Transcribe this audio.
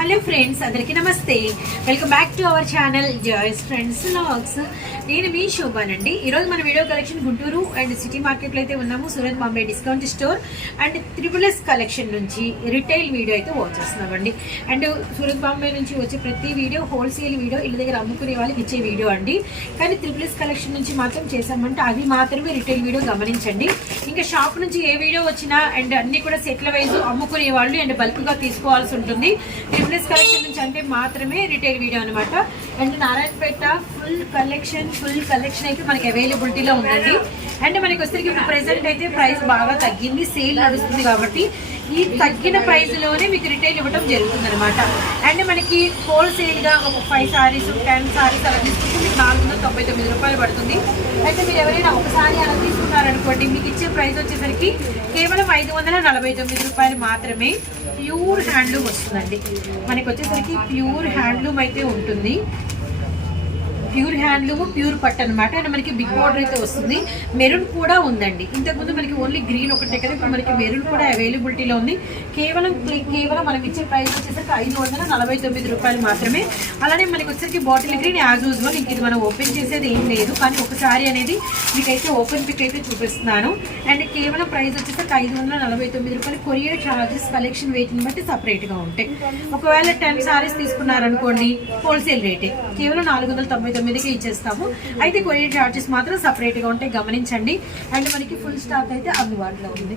Hello friends, అందరికీ నమస్తే. Welcome back to our channel Joy's friends vlogs. నేను మీ శోభానండి. ఈరోజు మన video collection Guntur and city మార్కెట్లో అయితే ఉన్నాము. Surat Bombay discount store and triple collection నుంచి రిటైల్ వీడియో అయితే వాచ్ చేస్తున్నామండి. అండ్ సూరత్ బాంబే నుంచి వచ్చే ప్రతి వీడియో హోల్సేల్ వీడియో, ఇళ్ళ దగ్గర అమ్ముకునే వాళ్ళకి ఇచ్చే వీడియో అండి. కానీ త్రిపుల్ కలెక్షన్ నుంచి మాత్రం చేసామంటే అది మాత్రమే రిటైల్ వీడియో, గమనించండి. ఇంకా షాప్ నుంచి ఏ వీడియో వచ్చినా అండ్ అన్ని కూడా సెట్ల వైజ్ అమ్ముకునే వాళ్ళు అండ్ బల్క్గా తీసుకోవాల్సి ఉంటుంది. కలెక్షన్ నుంచి అంటే మాత్రమే రిటైల్ వీడియో అనమాట. అండ్ నారాయణపేట ఫుల్ కలెక్షన్ అయితే మనకి అవైలబిలిటీలో ఉందండి. అండ్ మనకి వచ్చేసరికి ఇప్పుడు ప్రెసెంట్ అయితే ప్రైస్ బాగా తగ్గింది, సేల్ నడుస్తుంది కాబట్టి ఈ తగ్గిన ప్రైస్ లోనే మీకు రిటైల్ ఇవ్వడం జరుగుతుంది అనమాట. అండ్ మనకి హోల్సేల్ గా ఒక 5 సారీస్ 10 సారీస్ అలా తీసుకుంటే మీకు 499 రూపాయలు పడుతుంది. అయితే మీరు ఎవరైనా ఒకసారి అలా తీసుకున్నారనుకోండి, మీకు ఇచ్చే ప్రైస్ వచ్చేసరికి కేవలం 549 రూపాయలు మాత్రమే. ప్యూర్ హ్యాండ్లూమ్ వస్తుందండి. మనకి వచ్చేసరికి ప్యూర్ హ్యాండ్లూమ్ అయితే ఉంటుంది. ప్యూర్ హ్యాండ్లూమ్, ప్యూర్ పట్టు అనమాట. అండ్ మనకి బిగ్ బార్డర్ అయితే వస్తుంది. మెరూన్ కూడా ఉందండి. ఇంతకుముందు మనకి ఓన్లీ గ్రీన్ ఒకటే కదా, ఇప్పుడు మనకి మెరూన్ కూడా అవైలబిలిటీలో ఉంది. కేవలం మనం ఇచ్చే ప్రైస్ వచ్చేసరికి 549 రూపాయలు మాత్రమే. అలానే మనకి వచ్చేసరికి బాటిల్ గ్రీన్ యాజ్ యూజువల్, ఇంక ఇది మనం ఓపెన్ చేసేది ఏం లేదు. కానీ ఒకసారి అనేది మీకైతే ఓపెన్ పిక్ అయితే చూపిస్తున్నాను. అండ్ కేవలం ప్రైస్ వచ్చేసరికి 549 రూపాయలు. కొరియర్ ఛార్జెస్ కలెక్షన్ వెయిట్ని బట్టి సపరేట్గా ఉంటాయి. ఒకవేళ 10 సారీస్ తీసుకున్నారనుకోండి, హోల్సేల్ రేటే కేవలం 499కి ఇచ్చేస్తాము. అయితే కొరియర్ ఛార్జెస్ మాత్రం సపరేట్గా ఉంటాయి, గమనించండి. అండ్ మనకి ఫుల్ స్టాక్ అయితే అందుబాటులో ఉంది.